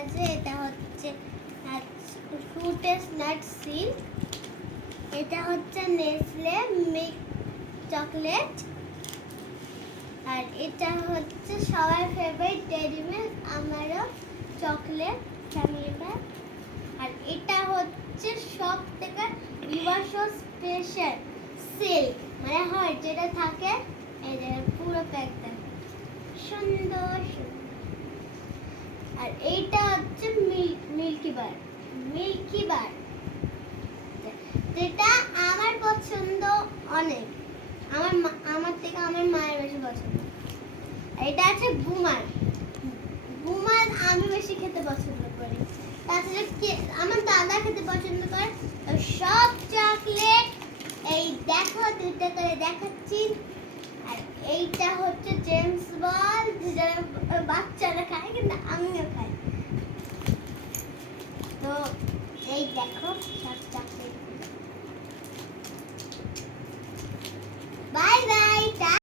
আছে, এটা হচ্ছে ফ্রুটেস নাট সিল্ক, এটা হচ্ছে নেসলে মিল্ক চকলেট, আর এটা হচ্ছে সবার ফেভারিট টেডি মিল্ক, আমারও চকলেট ফ্যামিলি প্যাক। আর এটা হচ্ছে সব থেকে বিবাহ স্পেশাল সিল্ক, মানে হয় যেটা থাকে এই যে পুরো প্যাকটা সুন্দর। আর এইটা হচ্ছে মিল্কি বার, যেটা আমার পছন্দ অনেক, আমার থেকে আমার মায়ের বেশি পছন্দ। এটা আছে বুমার আমি বেশি খেতে পছন্দ করি, তাছাড়া আমার দাদা খেতে পছন্দ করে। তো সব চকলেট এই দেখো দুটো করে দেখাচ্ছি। আর এইটা হচ্ছে জেমস বল, যেটা বাচ্চারা খায় কিন্তু আমিও খাই। তো এই দেখো